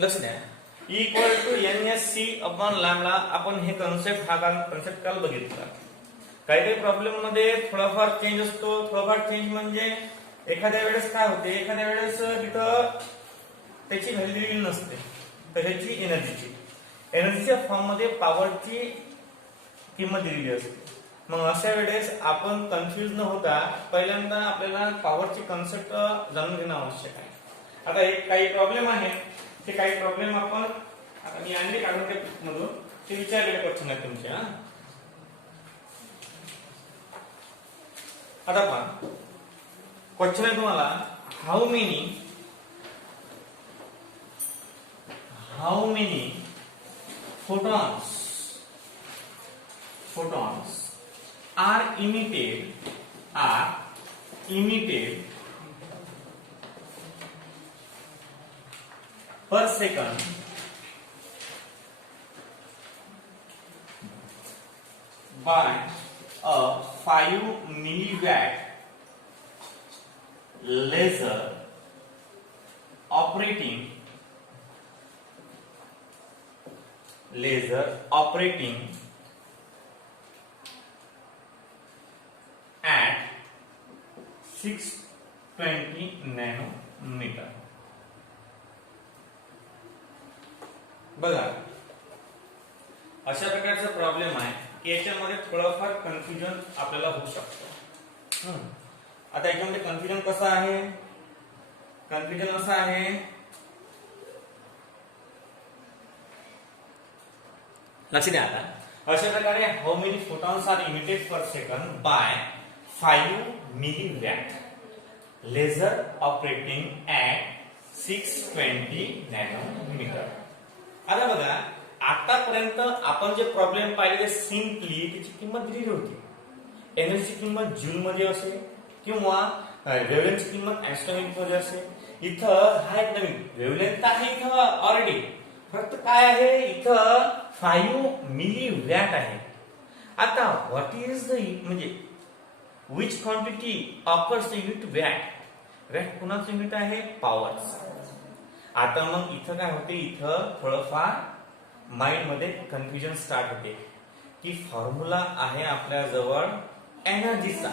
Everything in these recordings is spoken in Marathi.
लक्ष द्या, equal to NSC upon lambda. आपण हे कन्सेप्ट काल बघितला. काही काही प्रॉब्लेम मध्ये थोडाफार चेंज असतो. थोडाफार चेंज म्हणजे एखाद्या वेळेस काय होते, एखाद्या वेळेस तिथं त्याची व्हॅल्यू दिलेली नसते, तर ह्याची एनर्जीच्या फॉर्म मध्ये पॉवरची किंमत दिलेली असते. मग अशा वेळेस आपण कन्फ्युज न होता पहिल्यांदा आपल्याला पॉवरची कन्सेप्ट जाणून घेणं आवश्यक आहे. आता एक काही प्रॉब्लेम आहे, ते काही प्रॉब्लेम आपण आता मी आणले काढून ते मधून ते विचारलेले क्वेश्चन आहेत तुमचे. आता पहा, क्वेश्चन आहे तुम्हाला, how many photons are emitted per second by a 5 milliwatt laser operating at 620 nanometer. बघा, अशा प्रकारचा प्रॉब्लेम आहे की याच्यामध्ये थोडंफार कन्फ्युजन आपल्याला होऊ शकतं. आता याच्यामध्ये कन्फ्युजन कसं आहे, कन्फ्युजन असं आहे, लक्ष द्या. आता अशा प्रकारे how many photons are emitted per second by 5 milliwatt laser operating at 620 nanometre. आता बघा, आतापर्यंत आपण जे प्रॉब्लेम पाहिले ते सिम्पली त्याची किंमत दिलेली होती. एनर्जी किंमत जूल मध्ये असेल किंवा वेव्हलेंथची किंमत एस्ट्रोनॉमिक मध्ये असेल. इथं हा एक नवीन वेव्हलेंथ आहे इथं ऑलरेडी, फक्त काय आहे इथं 5 मिलीवॅट आहे. आता व्हॉट इज द म्हणजे which quantity offers unit watt. Watt कुणाचं युनिट आहे, पॉवर. आता मग इथं काय होते, इथं थोडंफार माइंड मध्ये कन्फ्युजन स्टार्ट होते की फॉर्म्युला आहे आपल्या जवळ एनर्जीचा,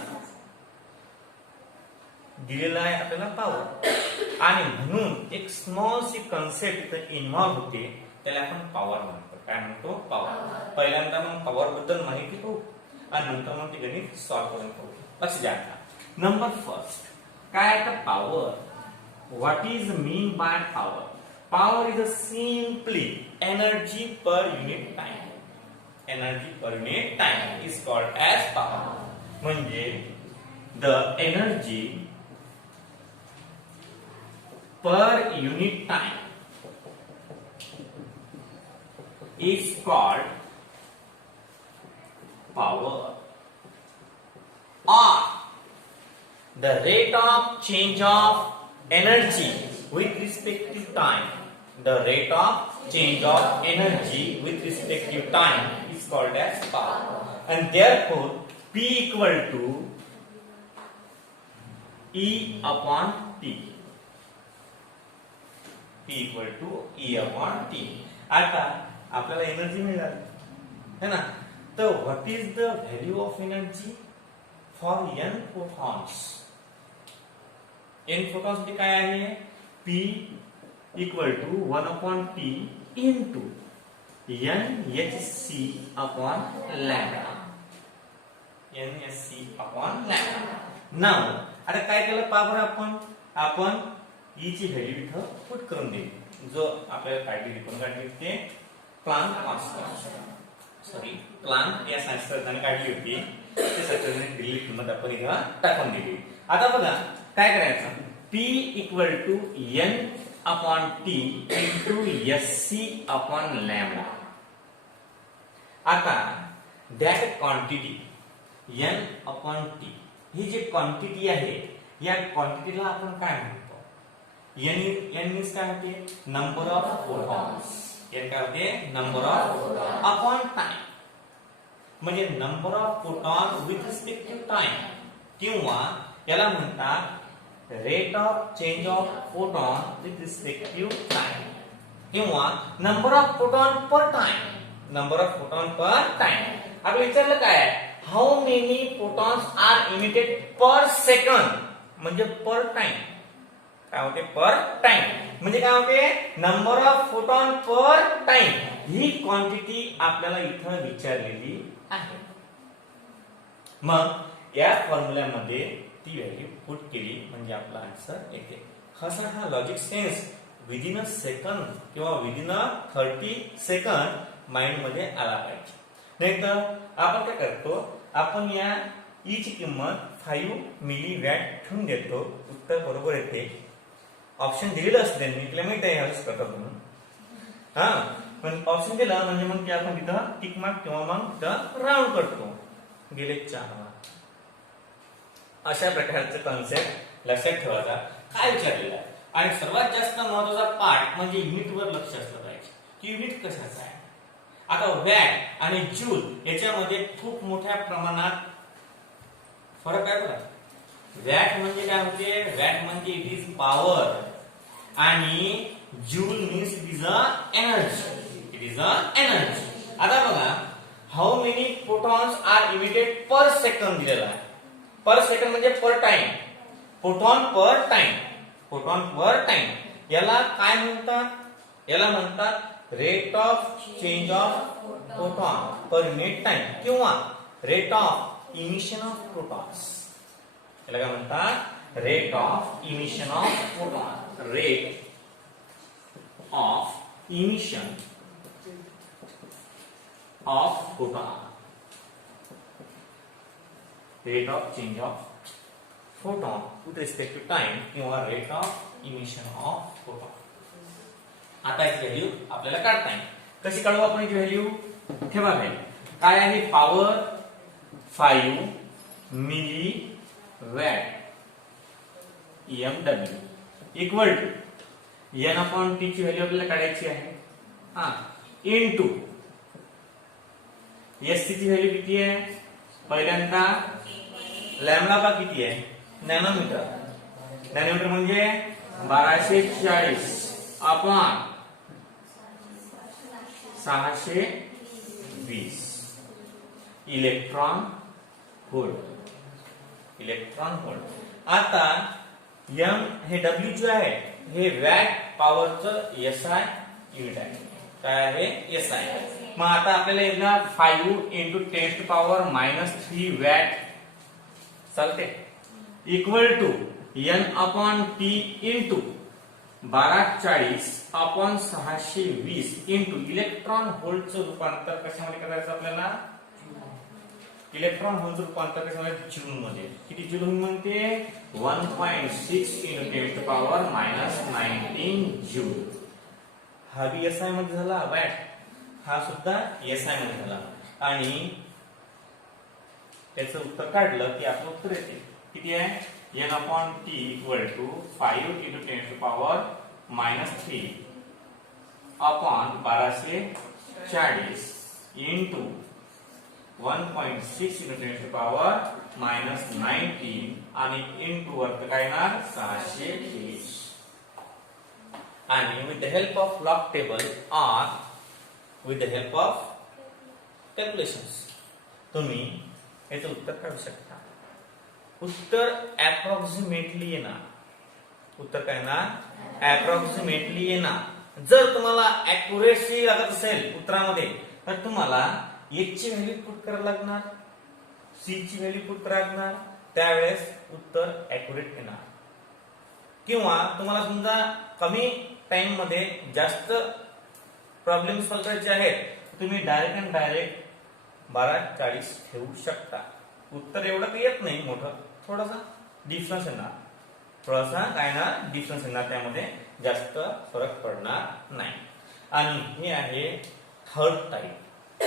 दिलेला आहे आपल्याला पॉवर, आणि म्हणून एक स्मॉल सी कन्सेप्ट इन्व्हॉल्व होते, त्याला आपण पॉवर म्हणतो. काय म्हणतो, पॉवर. पहिल्यांदा मग पॉवर बद्दल माहिती होऊ आणि नंतर मग ते गणित सॉल्व्ह करून पाहू. लक्ष द्या. नंबर फर्स्ट काय आहे power. What is mean by power. Power is simply energy per unit time. Energy per unit time is called as power. म्हणजे the energy per unit time is called power, or the rate of change of energy with respective time. The rate of change of energy with respective time is called as power, and therefore P equal to E upon T. P equal to E upon T. आता आपल्याला एनर्जी मिळाली है ना, तर what is the value of energy for n photons. n photons मध्ये काय आहे, P equal to 1 upon T into NHC upon lambda. NHC upon lambda. Now आता काय केलं पॉवर आपण E ची व्हॅल्यू इथं पुट करून दिली, जो आपल्याला काढली कोण काढली ते प्लांक कॉन्स्टंट. सॉरी, प्लांक या शास्त्रज्ञाने काढली होती, ते शास्त्रज्ञाने दिलेली किंमत आपण इथं टाकून दिली. आता बघा काय करायचं, P equal to N upon T into SC upon lambda. आता that quantity N upon T ही जी क्वांटिटी आहे, या क्वांटिटीला आपण काय म्हणतो, n मीन्स काय होते, नंबर ऑफ फोटॉन्स. n काय होते, नंबर ऑफ अपॉन टाइम, म्हणजे number of photon with respective time, किंवा याला म्हणतात rate of change of photon with respective time. किंवा number of photon per time, number of photon per time. आता विचारलं काय आहे, how many photons are emitted per second, म्हणजे पर टाइम. काय होते, पर टाइम म्हणजे काय होते, number of photon per time. He quantity आपल्याला इथं विचारलेली आहे. मग या फॉर्म्युल्यामध्ये ती व्हॅल्यू पुट केली म्हणजे आपला आन्सर येते. हा logic sense within a second किंवा विदिन अ 30 सेकंड माइंड मध्ये आला पाहिजे. नाहीतर आपण काय करतो, आपण या ई ची किंमत 5 मिली वॅट ठेवून देतो, उत्तर बरोबर येते. ऑप्शन दिलेलं असतं त्यांनी, तुला माहित आहे असं करतात म्हणून. हा पण ऑप्शन दिला म्हणजे मग ते आपण तिथं टिक मार्क किंवा मग तिथं राऊंड करतो. गेले 4 मार्क. अशा प्रकारचे कन्सेप्ट लक्षात ठेवायचा. काय विचारलेलं आहे आणि सर्वात जास्त महत्वाचा पार्ट म्हणजे युनिटवर लक्ष असलं पाहिजे की युनिट कशाचं आहे. आता वॅट आणि जूल याच्यामध्ये खूप मोठ्या प्रमाणात फरक आहे बघा. वॅट म्हणजे काय होते, वॅट म्हणजे इट इज पॉवर आणि joule means it is a energy, it is a energy. आता बघा, how many photons are emitted per second दिलेला आहे. पर सेकंड म्हणजे per time, photon per time, photon per time. याला काय म्हणतात, याला म्हणतात rate of change of photon per minute time किंवा rate of emission of photons. याला काय म्हणतात, rate of emission of photon, rate of emission of photon, rate of change of photon with respect to time किंवा rate of emission of photon. आता याची व्हॅल्यू आपल्याला काढता येईल. कशी काढू आपण याची व्हॅल्यू, ठेवा व्हॅल्यू काय आहे, power 5 milliwatt MW equal to N upon T ची व्हॅल्यू आपल्याला काढायची आहे. हा इनटू एस ची व्हॅल्यू किती आहे, पहिल्यांदा लॅम्बडा का किती आहे, नॅनोमीटर. नॅनोमीटर म्हणजे 1240 upon 620 electron volt, electron volt. आता एम हे डब्ल्यू जे आहे हे वॅट पॉवरचं एसआय युनिट आहे. काय आहे, एसआय. मग आता आपल्याला एकदा 5 इंटू 10 टू पॉवर -3 वॅट चालते equal to N upon T into 1240 upon 620 into electron व्होल्टचं रूपांतर कशामध्ये करायचं आपल्याला, इलेक्ट्रॉन व्होल्टचं रूपांतर कशामध्ये, जूल मध्ये. किती जूल म्हणते, 1.6 इंटू 10 टू पॉवर -19 जूल. हा बी एसआय मध्ये झाला वॅट, हा सुद्धा एसआय मध्ये झाला. आणि त्याचं उत्तर काढलं की आपलं उत्तर येते किती आहे, n upon t equal to 5 into 10 to power -3 upon 1240 into 1.6 into 10 to power -19 आणि इंटू वरती काय येणार 620. आणि with the help of log table और with the help of calculations तुम्ही याचं उत्तर काढू शकता. उत्तर अप्रॉक्सिमेटली येणार, उत्तर काय येणार, अप्रॉक्सिमेटली येणार. जर तुम्हाला अॅक्युरेसी लागत असेल उत्तरामध्ये तर तुम्हाला एच ची व्हॅल्यू पुट करायला लागणार, सी ची व्हॅल्यू पुट करायला लागणार, त्यावेळेस उत्तर अॅक्युरेट येणार. किंवा तुम्हाला समजा कमी टाइम मध्ये जास्त प्रॉब्लेम सॉल्व्ह करायचे आहेत, तुम्ही डायरेक्ट अँड डायरेक्ट 1240 ठेवू शकता. उत्तर एवढं काही येत नाही मोठं, थोडासा डिफरन्स येणार, थोडासा काय ना डिफरन्स येणार, त्यामध्ये जास्त फरक पडणार नाही. आणि हे आहे थर्ड टाइप.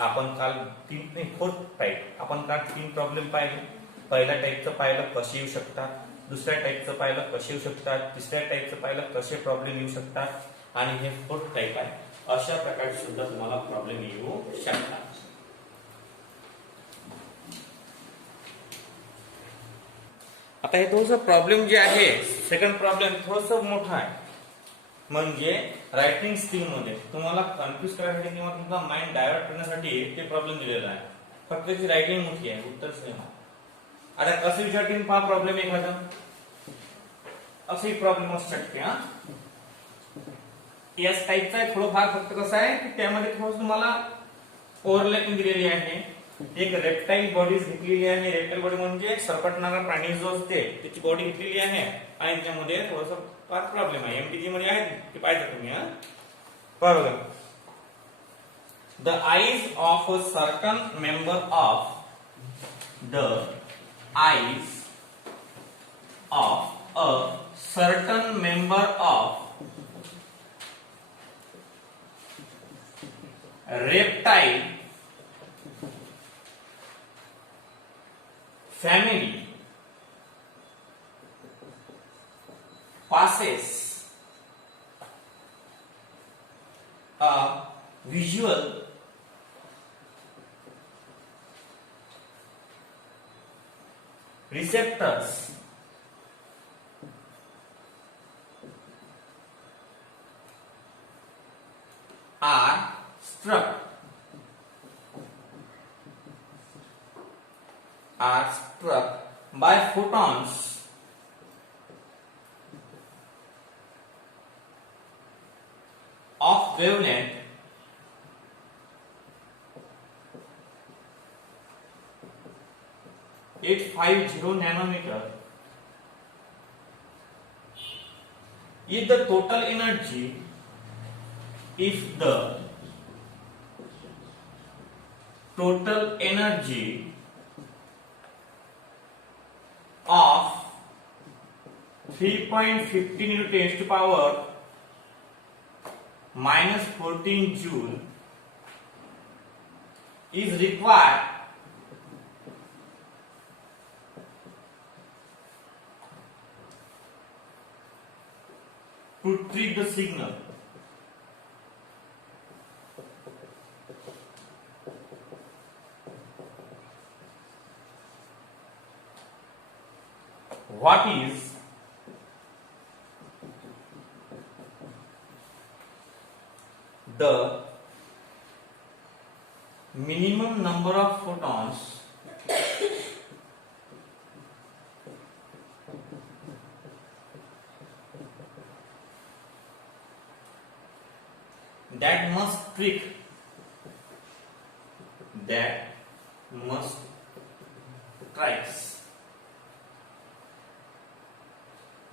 आपण काल 4th टाइप, आपण काल 3 प्रॉब्लेम पाहिले. पहिल्या टाइपचं पाहिलं कसे येऊ शकतात, दुसऱ्या टाइपचं पाहिलं कसे येऊ शकतात, तिसऱ्या टाइपचं पाहिलं कसे प्रॉब्लेम येऊ शकतात, आणि हे 4th टाइप आहे. अशा प्रकारे सुद्धा तुम्हाला प्रॉब्लेम येऊ शकतात. आता हे थोडंसं प्रॉब्लेम जे आहे, सेकंड प्रॉब्लेम थोडंसं मोठं आहे. म्हणजे रायटिंग स्किल मध्ये तुम्हाला कन्फ्युज करण्यासाठी किंवा तुमचा माइंड डायव्हर्ट करण्यासाठी ते प्रॉब्लेम दिलेला आहे. फक्त त्याची रायटिंग मोठी आहे, उत्तर सेम. आता कसं विचारतील पहा प्रॉब्लेम एखादा असे प्रॉब्लेम असू शकते. हा याच टाईपचा आहे थोडंफार, फक्त कसं आहे की त्यामध्ये थोडं तुम्हाला ओव्हरलॅपिंग दिलेली आहे. एक रेप्टाईल बॉडी घेतलेली आहे. रेप्टाईल बॉडी म्हणजे सरपटणारा प्राणी जो असते त्याची बॉडी घेतलेली आहे आणि त्याच्यामध्ये थोडंसं फार प्रॉब्लेम आहे. एमपीजी मध्ये आहे ते पाहिजे तुम्ही. हा बघा, the eyes of a certain member of the eyes of a certain member of reptile family passes a visual receptors are struck by photons of wavelength 850 nanometer. If the total energy of 3.15 into 10 to power minus 14 joule is required to treat the signal. What is the minimum number of photons that must strike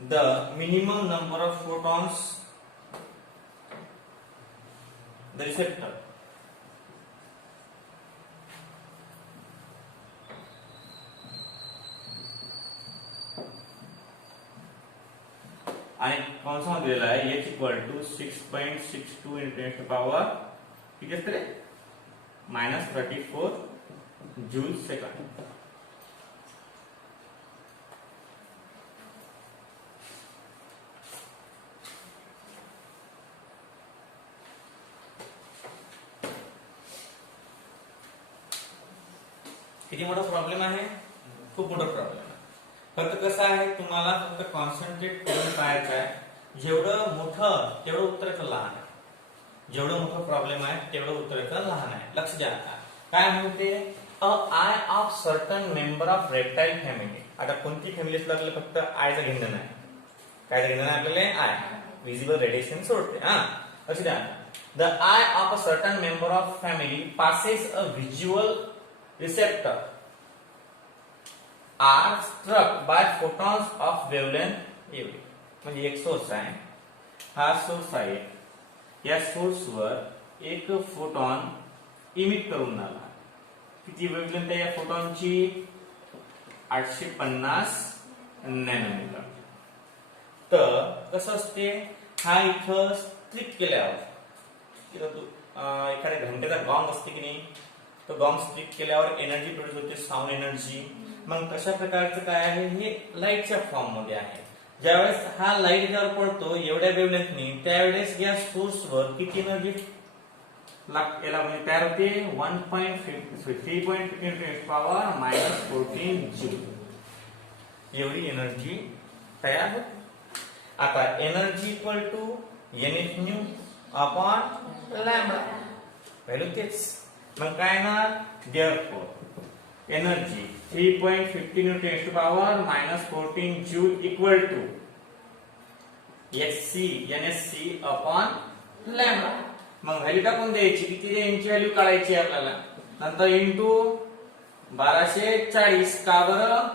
the minimum number of photons the receptor. आणि कंसामध्ये दिलेला आहे h equal to 6.62 into 10 to power किती असते रे -34 जूल सेकंड. किती मोठा प्रॉब्लेम आहे, खूप मोठा प्रॉब्लेम आहे. फक्त कसं आहे तुम्हाला फक्त कॉन्सन्ट्रेट करून पाहायचं आहे. जेवढं मोठं तेवढं उत्तराचं लहान आहे. जेवढं मोठं प्रॉब्लेम आहे तेवढं उत्तराचं लहान आहे. लक्ष द्या. काय म्हणते a eye of certain member of reptile family. आता कोणती फॅमिली लागले फक्त आयचं घेणं नाही. काय घेणं नाही आपल्याला आय विजिबल रेडिएशन सोडते. हा लक्ष द्या. The I of a certain member of family passes a visual receptor are struck by photons of wavelength एवढी. म्हणजे एक सोर्स आहे, हा सोर्स आहे. या सोर्स वर एक फोटॉन इमिट करून आला. किती वेव्हलेंथ आहे या फोटॉनची 850 नॅनोमीटर. तर कसं असते हा इथं स्ट्रिक केल्यावर एखाद्या घंटेचा गॉंग असते की नाही, तो गॉंग स्ट्रिक केल्यावर एनर्जी प्रोड्यूस होते, साऊंड एनर्जी. मग कशा प्रकारचं काय आहे हे लाईटच्या फॉर्म मध्ये आहे. ज्यावेळेस हा लाईट ज्यावर पडतो एवढ्या वेव्हलेंथनी त्यावेळेस या सोर्स वर किती एनर्जी याला म्हणजे तयार होते 3.15 पॉवर -14 जूल एवढी एनर्जी तयार होते. आता energy equal to NF nu upon lambda, value तेच. मग काय येणार, therefore energy 3.15 × 10⁻⁻14 joule equal to NSC upon lambda. मग व्हॅल्यू टाकून द्यायची, किती यांची व्हॅल्यू काढायची आपल्याला, नंतर इंटू 1240 का बरं,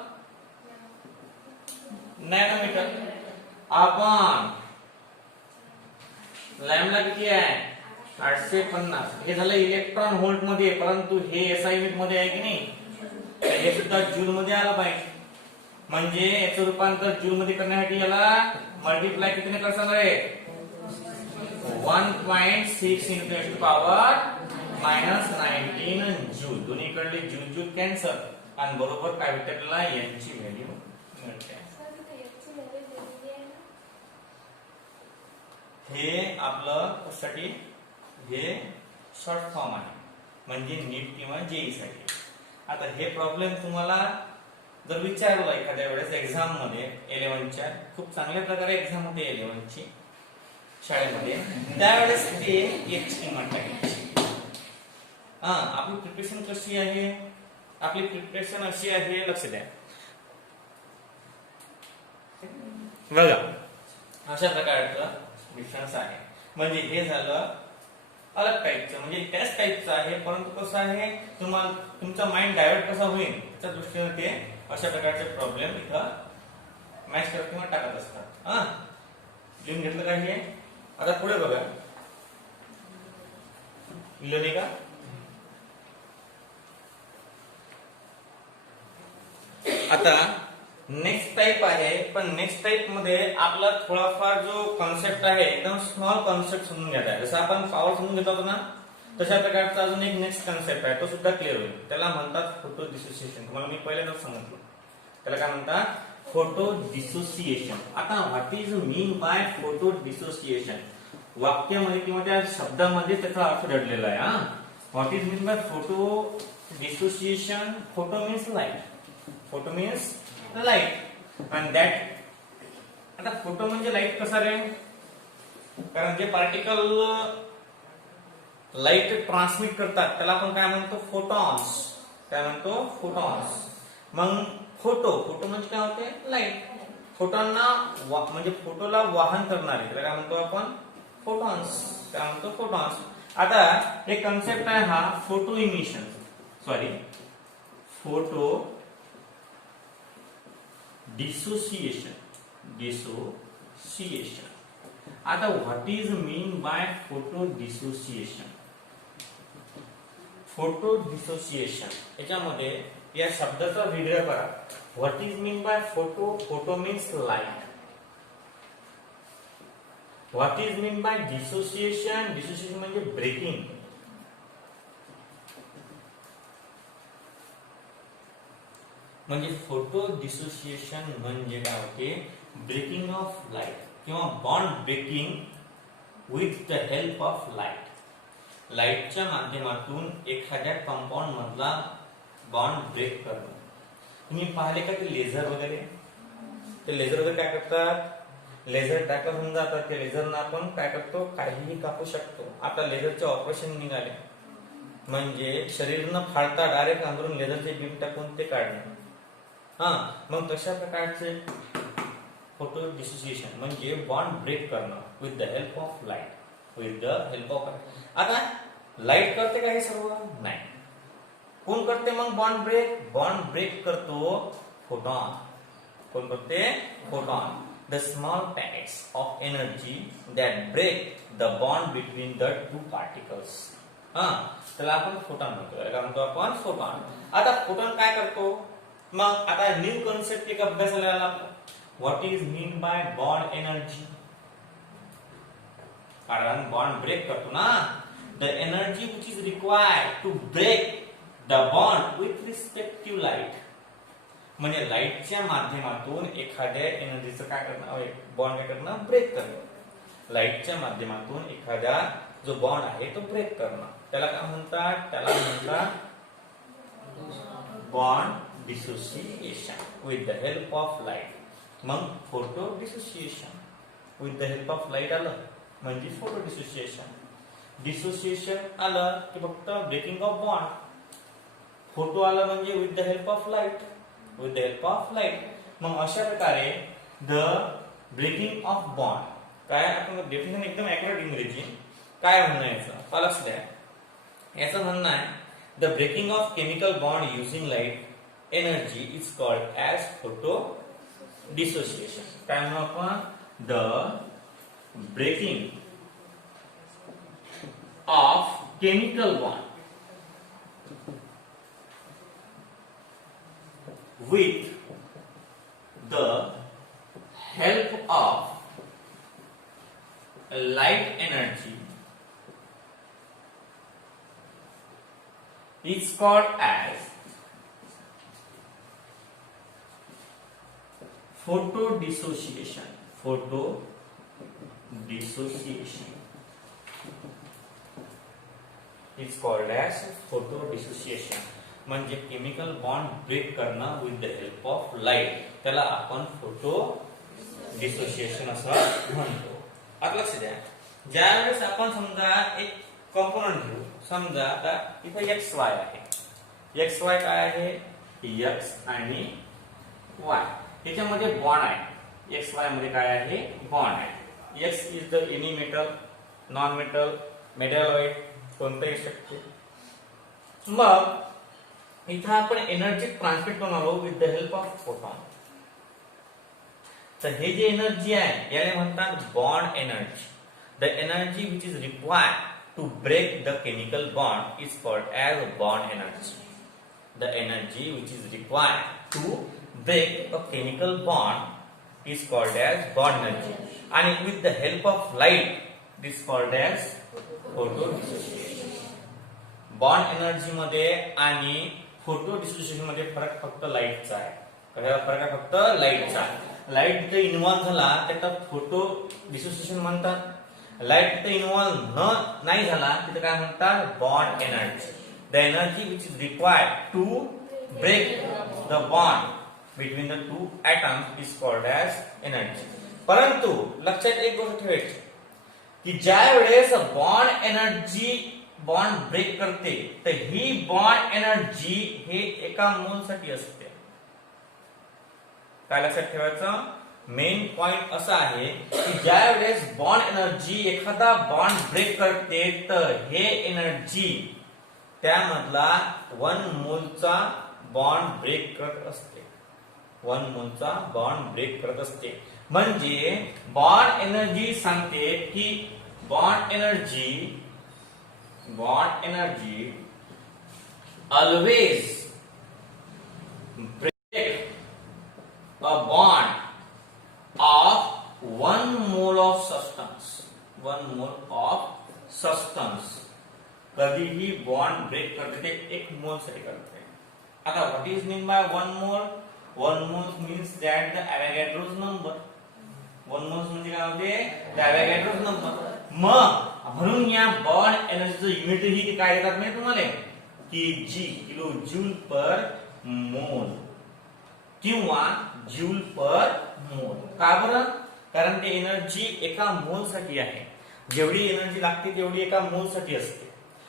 नॅनोमीटर अपॉन लॅम्बडा किती आहे 850. हे झालं इलेक्ट्रॉन व्होल्ट मध्ये, परंतु हे एसआय युनिट मध्ये आहे की नाही, हे सुद्धा जूल मध्ये आलं पाहिजे. म्हणजे याचं रूपांतर जूल मध्ये करण्यासाठी याला मल्टिप्लाय कितीने करायचं आहे, 1.6 × 10⁻⁻19 जूल. दोन्हीकडले जूल जूल कॅन्सल आणि बरोबर काय भेटते आपल्याला, यांची व्हॅल्यू मिळते. हे आपलं साठी हे शॉर्ट फॉर्म आहे, म्हणजे नीट किंवा जेई साठी. आता हे प्रॉब्लेम तुम्हाला जर विचारलं एखाद्या वेळेस एक्झाम मध्ये 11च्या, खूप चांगल्या प्रकारे एक्झाम होते 11ची शाळेमध्ये, त्यावेळेस ते एक किंमत टाकायची. आपली प्रिपरेशन कशी आहे, आपली प्रिपरेशन अशी आहे, लक्ष द्या बघा, अशा प्रकारचं डिफरन्स आहे. म्हणजे हे झालं अलग टाईपचं, म्हणजे त्याच टाईपचं आहे, परंतु कसं आहे, तुम्हाला तुमचा माइंड डायव्हर्ट कसा होईल त्या दृष्टीने ते अशा प्रकारचे प्रॉब्लेम इथं मॅच करत किंवा टाकत असतात. लिहून घेतलं का हे, आता पुढे बघा, लिहिलं नाही का, आता नेक्स्ट टाइप आहे, पण नेक्स्ट टाइप मध्ये आपला थोडाफार जो कॉन्सेप्ट आहे एकदम स्मॉल कॉन्सेप्ट समजून घ्यायचा आहे. जसं आपण पॉवर समजून घेत होतो ना, तशा प्रकारचा अजून एक नेक्स्ट कॉन्सेप्ट आहे, तो सुद्धा क्लिअर होईल. त्याला म्हणतात फोटो डिसोसिएशन. तुम्हाला मी पहिल्यांदाच सांगितलं, त्याला काय म्हणतात, फोटो डिसोसिएशन. आता what is mean by photo dissociation, वाक्यामध्ये किंवा त्या शब्दामध्ये त्याचा अर्थ दडलेला आहे. What is mean by photo dissociation, photo means light, photo means light आणि दॅट. आता फोटो म्हणजे लाईट कसा रे, कारण जे पार्टिकल लाईट ट्रान्समिट करतात त्याला आपण काय म्हणतो, फोटॉन्स. काय म्हणतो, फोटॉन्स. मग फोटो, फोटो म्हणजे काय होते, लाईट. फोटॉनना म्हणजे फोटोला वाहन करणारे त्याला काय म्हणतो आपण, फोटॉन्स. काय म्हणतो, फोटॉन्स. आता एक कन्सेप्ट आहे हा photo emission, sorry photo dissociation. Dissociation. आता what is mean by photo dissociation, photo dissociation याच्यामध्ये या शब्दाचा विग्रह करा. What is mean by photo, photo means light. What is mean by dissociation, dissociation म्हणजे ब्रेकिंग. म्हणजे फोटो डिसोसिएशन म्हणजे काय होते, ब्रेकिंग ऑफ लाईट किंवा bond breaking with the help of light. लाईटच्या माध्यमातून एखाद्या कंपाऊंड मधला बॉन्ड ब्रेक करणं. तुम्ही पाहिले का ते लेझर वगैरे, ते लेझर वगैरे काय करतात, लेझर टाकलं समजा, आता त्या लेझरनं आपण काय करतो, काहीही कापू शकतो. आता लेझरचे ऑपरेशन निघाले, म्हणजे शरीर न फाडता डायरेक्ट अंदरून लेझरचे बीम टाकून ते काढणे. मग तशा प्रकारचे फोटो डिसोसिएशन म्हणजे बॉन्ड ब्रेक करणं with the help of light, with the help of. आता लाईट करते का हे सर्व, नाही. कोण करते मग बॉन्ड ब्रेक, बॉन्ड ब्रेक करतो फोटॉन. कोण करते, photon. The small packets of energy that break the bond between the two particles. त्याला आपण फोटॉन म्हणतो, काय म्हणतो आपण, फोटॉन. आता फोटॉन काय करतो, मग आता न्यू कॉन्सेप्ट एक अभ्यासाला आला. What is mean by bond energy, कारण बॉन्ड ब्रेक करतो ना, the energy which is required to break the bond with respect to light. म्हणजे लाईटच्या माध्यमातून एखाद्या एनर्जीचं काय करणं, बॉन्ड काय करणं, ब्रेक करणं. लाईटच्या माध्यमातून एखाद्या जो बॉन्ड आहे तो ब्रेक करणं, त्याला काय म्हणतात, त्याला म्हणतात bond dissociation with the help of light. मग photo dissociation with the help of light आलं. म्हणजे फोटो डिसोसिएशन. डिसोसिएशन आलं की फक्त ब्रेकिंग ऑफ बॉन्ड. फोटो आलं म्हणजे with the help of light. With the help of light. मग अशा प्रकारे द ब्रेकिंग ऑफ बॉन्ड काय आपण डेफिनेशन एकदम ऍक्युरेट इंग्रजी काय म्हणणं याचं पालच द्या. याचं म्हणणं आहे the breaking of chemical bond using light energy is called as photodissociation. काय म्हणू आपण the breaking of chemical bond with the help of light energy is called as photodissociation. Photodissociation is called as photodissociation. म्हणजे केमिकल बॉन्ड ब्रेक करणं with the help of light त्याला आपण फोटो डिसोसिएशन असं म्हणतो. आता लक्ष द्या, ज्यावेळेस आपण समजा एक कंपोनंट घेऊ. समजा आता इथे एक्स वाय आहे. एक्स वाय काय आहे? एक्स आणि वाय त्याच्यामध्ये बॉन्ड आहे. एक्स वाय मध्ये काय आहे? बॉन्ड आहे. X is the any metal, non metal, metalloid कोणतंही शकते. मग इथं आपण एनर्जी ट्रान्समिट करणार आहोत with the help of photon. तर हे जे एनर्जी आहे याला म्हणतात bond energy. The energy which is required to break the chemical bond is called as bond energy. The energy which is required to break a chemical bond is called as bond energy. आणि with the help of light it is called as photo dissociation. Bond energy मध्ये आणि फोटो डिसोसिएशन मध्ये फरक फक्त लाईटचा आहे. कशाला फरक आहे? फक्त लाईटचा. लाईट तिथे इन्व्हॉल्व झाला त्याला फोटो डिसोसिएशन म्हणतात. लाईट तिथे इन्व्हॉल्व नाही झाला तिथे काय म्हणतात? Bond energy. The energy which is required to break the bond between the two atoms is called as energy. परंतु लक्षात एक गोष्ट ठेवायची की ज्या वेळेस बॉन्ड एनर्जी बॉन्ड ब्रेक करते तर ही बॉन्ड एनर्जी हे एका मोलसाठी असते. काय लक्षात ठेवायचं? मेन पॉइंट असा आहे की ज्या वेळेस बॉन्ड एनर्जी एखादा बॉन्ड ब्रेक करते तर हे एनर्जी त्यामधला 1 मोलचा बॉन्ड ब्रेक करत असते. 1 मोलचा बॉन्ड ब्रेक करत असते. म्हणजे बॉन्ड एनर्जी सांगते की bond energy always break a bond of 1 mole of substance. 1 mole of substance कधीही बॉन्ड ब्रेक करते ते 1 मोल साठी करते. आता what is mean bye 1 mole? 1 mole means that the Avogadro's number. 1 mole म्हणजे काय होते? The Avogadro's number. मग म्हणून या बॉन्ड एनर्जीचं युनिट ही काय देतात माहिती तुम्हाला? केजी किलो जूल पर मोल किंवा जूल पर मोल. का बरं? कारण ते एनर्जी एका मोल साठी आहे. जेवढी एनर्जी लागते तेवढी एका मोल साठी असते.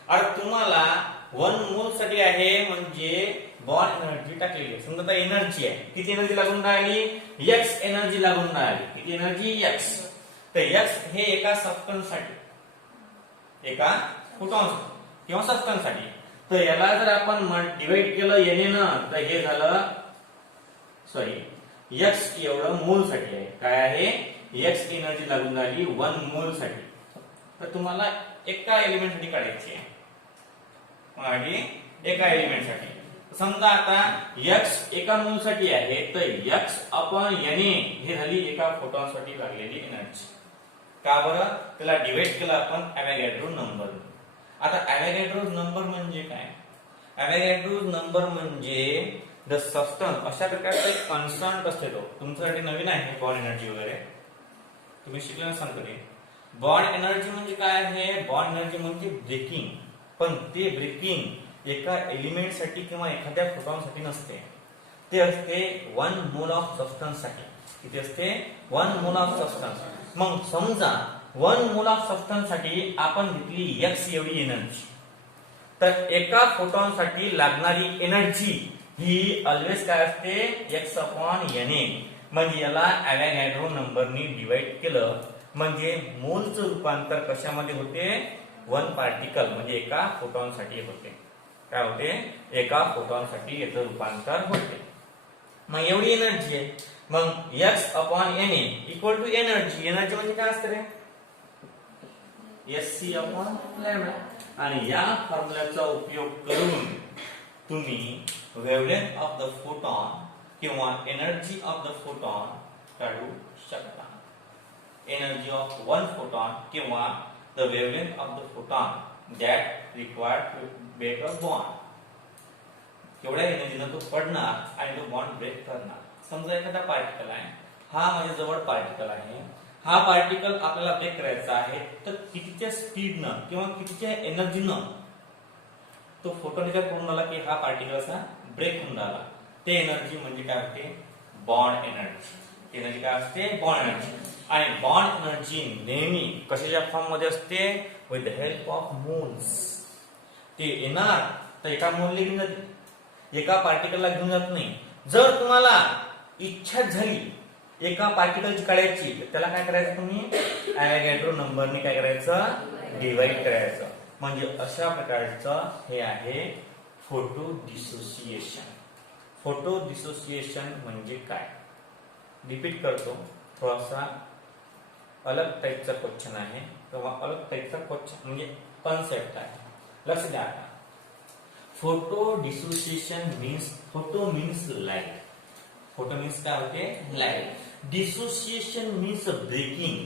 आणि तुम्हाला 1 मोल साठी आहे म्हणजे बॉन्ड एनर्जी टाकलेली आहे. समजा एनर्जी आहे. किती एनर्जी लागून राहिली? एक्स एनर्जी लागून राहिली. किती एनर्जी? एक्स. तर एक्स हे एका सबस्टन्स साठी, एका फोटॉन किंवा सबस्टन्स साठी. तर याला जर आपण डिवाइड केलं एन न तर हे झालं एक्स एवढं मोल साठी आहे. काय आहे? एक्स एनर्जी लागून राहिली 1 मोल साठी. तर तुम्हाला एका एलिमेंट साठी काढायची आहे. एका एलिमेंट साठी समजा आता एक्स एका मोल साठी आहे तर एक्स अपॉन एन हे झाली एका फोटॉन साठी लागलेली एनर्जी. का बरं? त्याला डिवाइड केलं आपण ॲव्होगॅड्रो नंबर. आता ॲव्होगॅड्रो नंबर म्हणजे काय? ॲव्होगॅड्रो नंबर म्हणजे द सबस्टन्स. अशा प्रकारचा एक कॉन्स्टंट असते. तो तुमच्यासाठी नवीन आहे बॉन्ड एनर्जी वगैरे तुम्ही शिकले नसाल कधी. बॉन्ड एनर्जी म्हणजे काय आहे? बॉन्ड एनर्जी म्हणजे ब्रेकिंग. पण ते ब्रेकिंग एका एलिमेंट साठी किंवा एखाद्या फोटॉन साठी नसते. ते असते 1 मोल ऑफ सबस्टन्स साठी. किती असते? 1 मोल ऑफ सबस्टन्स. मग समजा 1 मोल ऑफ सबस्टन्स साठी आपण घेतली x एवढी एनर्जी, तर एका फोटॉन साठी लागणारी एनर्जी ही ऑलवेज काय असते x/Na, म्हणजे याला अवोगॅड्रो नंबरनी डिवाइड केलं म्हणजे मोलचं रूपांतर कशामध्ये होते 1 पार्टिकल म्हणजे एका फोटॉन साठी होते. काय होते एका फोटॉन साठी याचं रूपांतर होते. मग एवढी एनर्जी आहे, मग x/Na equal to energy. Energy म्हणजे काय असतं रे Sc/λ. आणि या फॉर्म्युल्याचा उपयोग करून तुम्ही वेव्हलेंथ ऑफ द फोटॉन किंवा एनर्जी ऑफ द फोटॉन काढू शकता. एनर्जी ऑफ 1 फोटॉन किंवा the wavelength of the photon that required to break a bond. केवढ्या एनर्जीने तो पडणार आणि तो बॉन्ड ब्रेक करणार. समजा एखादा पार्टिकल आहे, हा माझ्या जवळ पार्टिकल आहे, हा पार्टिकल आपल्याला ब्रेक करायचा आहे, तर कितीच्या स्पीडनं किंवा कितीच्या एनर्जीनं तो फोटोन काय करून आला की हा पार्टिकल असा ब्रेक होऊन आला. ते एनर्जी म्हणजे काय होते बॉन्ड एनर्जी. एनर्जी काय असते बॉन्ड एनर्जी. आणि बॉन्ड एनर्जी नेहमी कशाच्या फॉर्म मध्ये असते with the help of moles. ते येणार तर एका मोलने घेऊन जाते, एका पार्टिकलला घेऊन जात नाही. जर तुम्हाला इच्छा झाली एका पार्टिकलची काढायची तर त्याला काय करायचं तुम्ही अवोगॅड्रो नंबरने काय करायचं डिवाइड करायचं. म्हणजे अशा प्रकारचं हे आहे फोटो डिसोसिएशन. फोटो डिसोसिएशन म्हणजे काय रिपीट करतो, थोडासा अलग टाइपचा क्वेश्चन आहे किंवा अलग टाइपचा क्वेश्चन म्हणजे कॉन्सेप्ट आहे, लक्ष द्या. Photodissociation means photo means light. Photo means काय होते light. Dissociation means breaking.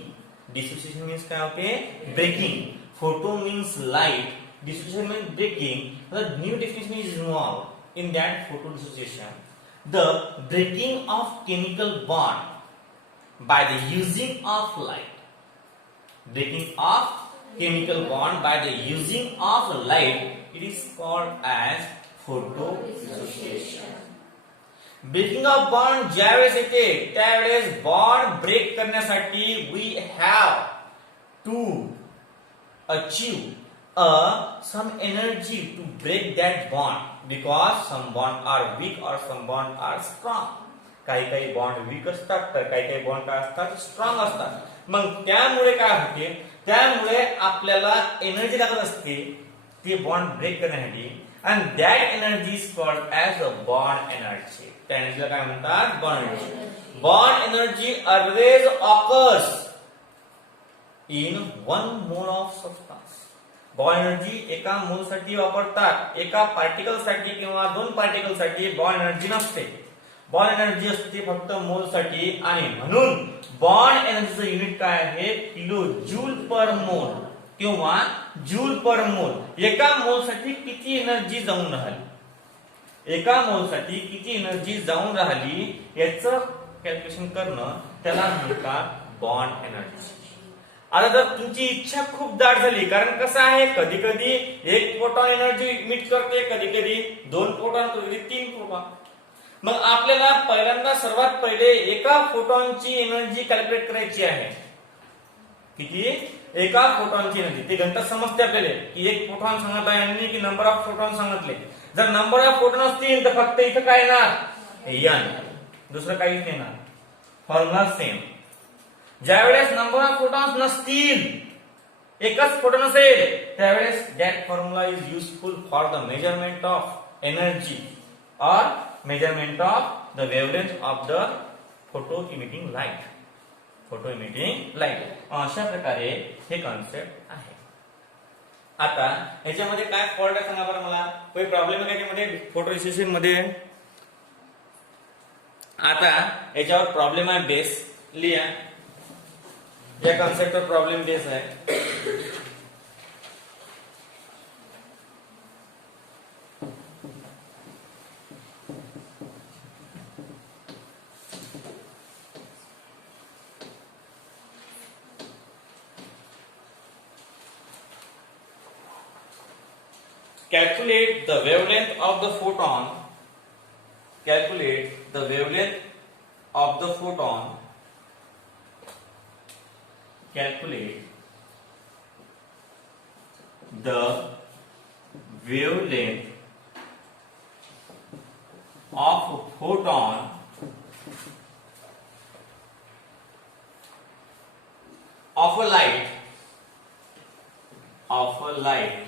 Dissociation means काय होते breaking. Photo means light, dissociation means breaking. The new definition is involved in that photo dissociation. The breaking of chemical bond by the using of light. Breaking of chemical bond by the using of light. It is called as photo dissociation. Breaking of bond ज्यावेळेस येते त्यावेळेस बॉन्ड ब्रेक करण्यासाठी we have to achieve some energy to break that bond because some bond are weak or some bond are strong. काही बॉन्ड वीक असतात तर काही बॉन्ड काय असतात स्ट्रॉंग असतात. मग त्यामुळे काय होते त्यामुळे आपल्याला एनर्जी लागत असते ते बॉन्ड ब्रेक करण्यासाठी and that energy is called as a bond energy. त्या एनर्जीला काय म्हणतात bond energy. Bond energy always occurs in 1 mole of substance. Bond energy एका मोल साठी वापरतात. एका पार्टिकल साठी किंवा 2 पार्टिकल साठी बॉन्ड एनर्जी नसते. बॉन्ड एनर्जी असते फक्त मोल साठी आणि म्हणून बॉन्ड एनर्जीचं युनिट काय आहे किलो जूल पर मोल किंवा जूल पर मोल. एका मोल साठी किती एनर्जी जाऊन राहिली, एका मोल साठी किती एनर्जी जाऊन राहिली याचं कॅल्क्युलेशन करणं त्याला म्हणतात बॉन्ड एनर्जी. आता जर तुमची इच्छा खूप दाट झाली, कारण कसं आहे कधी कधी 1 फोटॉन एनर्जी मिट करते, कधी कधी 2 फोटॉन, कधी 3 फोटॉन. मग आपल्याला पहिल्यांदा सर्वात पहिले एका फोटॉनची एनर्जी कॅल्क्युलेट करायची आहे. किती एका फोटॉनची एनर्जी ते गणितात समजते आपल्याला की 1 फोटॉन सांगितला यांनी की नंबर ऑफ फोटॉन सांगितले. जर नंबर ऑफ फोटॉन असतील तर फक्त इथं काय येणार n, दुसरं काहीच नाही येणार. Formula same. ज्यावेळेस नंबर ऑफ फोटॉन्स नसतील, एकच फोटॉन असेल, त्यावेळेस that formula is useful for the measurement of energy और measurement of the wavelength of the photo emitting light. Photo emitting light. अशा प्रकारे हे कॉन्सेप्ट आहे. आता याच्यामध्ये काय फॉल्ट आहे सांगा बरं मला. काही प्रॉब्लेम आहे याच्यामध्ये फोटो डिसोसिएशन मध्ये. आता याच्यावर प्रॉब्लेम आहे बेस लिहा. या कॉन्सेप्टवर प्रॉब्लेम बेस आहे. Calculate the wavelength of the photon. Calculate the wavelength of the photon. Calculate the wavelength of a photon of a light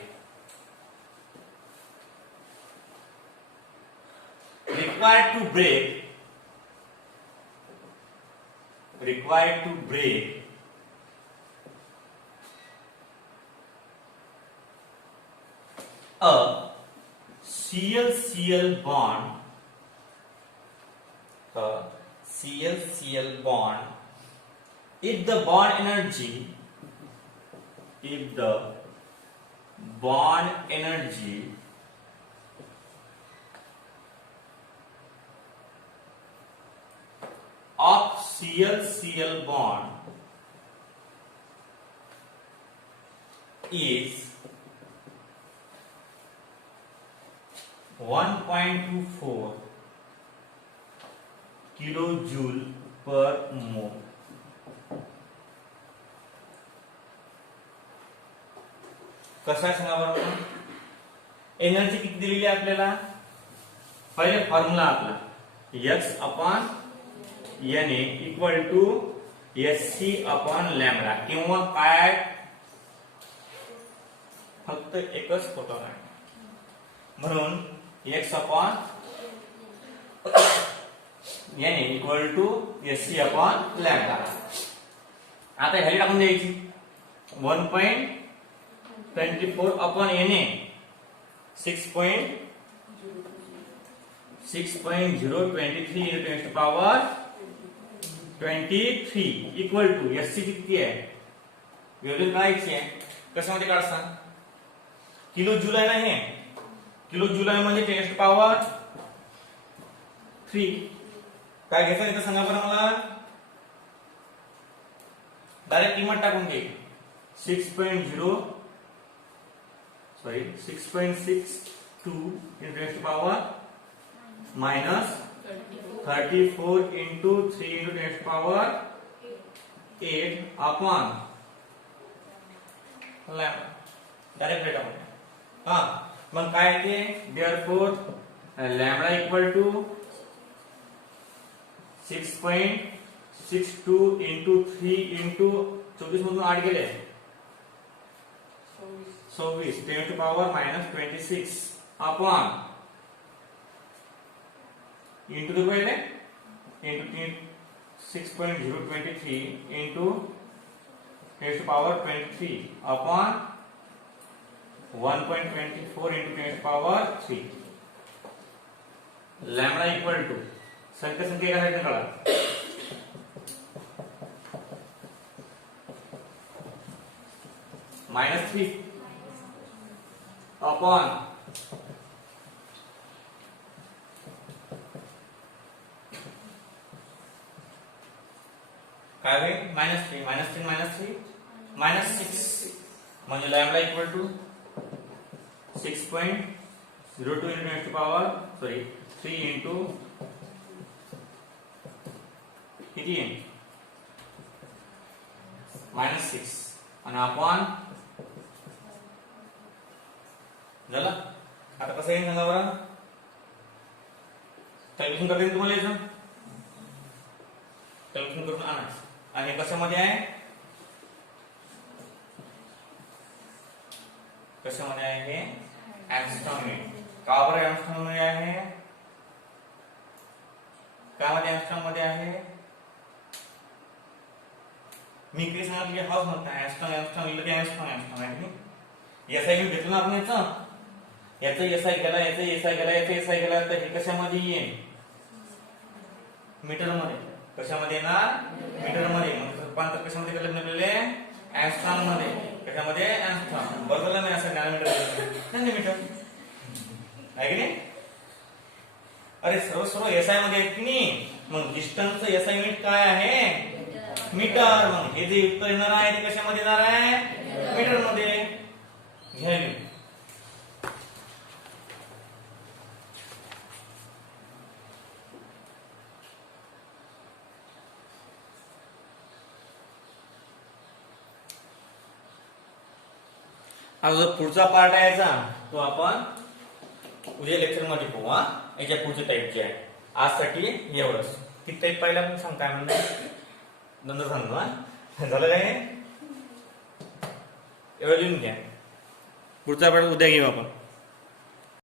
required to break a Cl-Cl bond, if the bond energy of Cl-Cl bond is 1.24 kilojoule per mole. कसं आहे सांगा बरोबर. एनर्जी किती दिलेली आहे आपल्याला. पहिले फॉर्म्युला आपला x upon Na equal to Sc upon lambda, किंवा काय फक्त एकच फोटॉन आहे म्हणून x upon Na equal to Sc upon lambda. आता व्हॅल्यू टाकून द्यायची 1.24 upon Na 6.023 into 10 to the power 23 equal to Sc किती आहे, वेव्हलेंथ काढायची आहे. कशामध्ये काढसा, किलो जूल आहे ना, हे किलो जूल आहे म्हणजे 10 to the power 3. काय घ्यायचं इथं सांगा बरं मला. डायरेक्ट किंमत टाकून घे. 6.62 into 10 to the power minus 34 into 3 into 10 to the power 8 upon lambda. Direct rate आपण मग काय ते therefore lambda equal to 6.62 into 3 into 24 मधून 8 गेले 26 10 to the power minus 26 upon into the पहले into 6.023 into 10 to the power 23 upon 1.24 into 10 to the power 3. Lambda equal to संख्या का साइड निकाला -3 अपॉन काय होईल -3 -6 म्हणजे lambda equal to 6.02 into 10 to the power 3 into किती आहे -6 आणि अपॉन झालं. आता कसं येईल सांगा बरं. कॅल्क्युलेशन करता येईल तुम्हाला याचं. कॅल्क्युलेशन करून आणा. आणि कशामध्ये आहे, कशामध्ये आहे हे एंगस्ट्रॉम मध्ये. का बरं एंगस्ट्रॉम मध्ये आहे, काय मध्ये एंगस्ट्रॉम मध्ये आहे. मी इकडे सांगितलं की हाऊस म्हणता एंगस्ट्रॉम लिहिलं की एंगस्ट्रॉम आहे की एसआय घेतलं ना आपण याचं एसआय गेला, याचं एसआय गेला, याचं एसआय गेला, तर हे कशामध्ये येईल मीटर मध्ये. कशामध्ये येणार मीटर मध्ये. मग रूपांतर कशामध्ये केलं आपल्याला एंगस्ट्रॉम मध्ये. कशामध्ये एंगस्ट्रॉम. बरोबर नाही असं नॅनोमीटर नॅनोमीटर आहे की नाही. अरे सर्व एसआय मध्ये आहेत की नाही. मग डिस्टन्सचं एसआय युनिट काय आहे मीटर. मग हे जे उत्तर येणार आहे ते कशामध्ये येणार आहे मीटर मध्ये. घ्यायला आता जो पुढचा पार्ट आहे याचा तो आपण उद्या लेक्चर मध्ये पाहू. याच्या पुढचे टाईप जे आहे आजसाठी एवढंच. किती टाईप पाहिला पण सांग काय म्हणणं नंतर सांगतो. झालं काय एवढं लिहून घ्या. पुढचा पार्ट उद्या घेऊ आपण.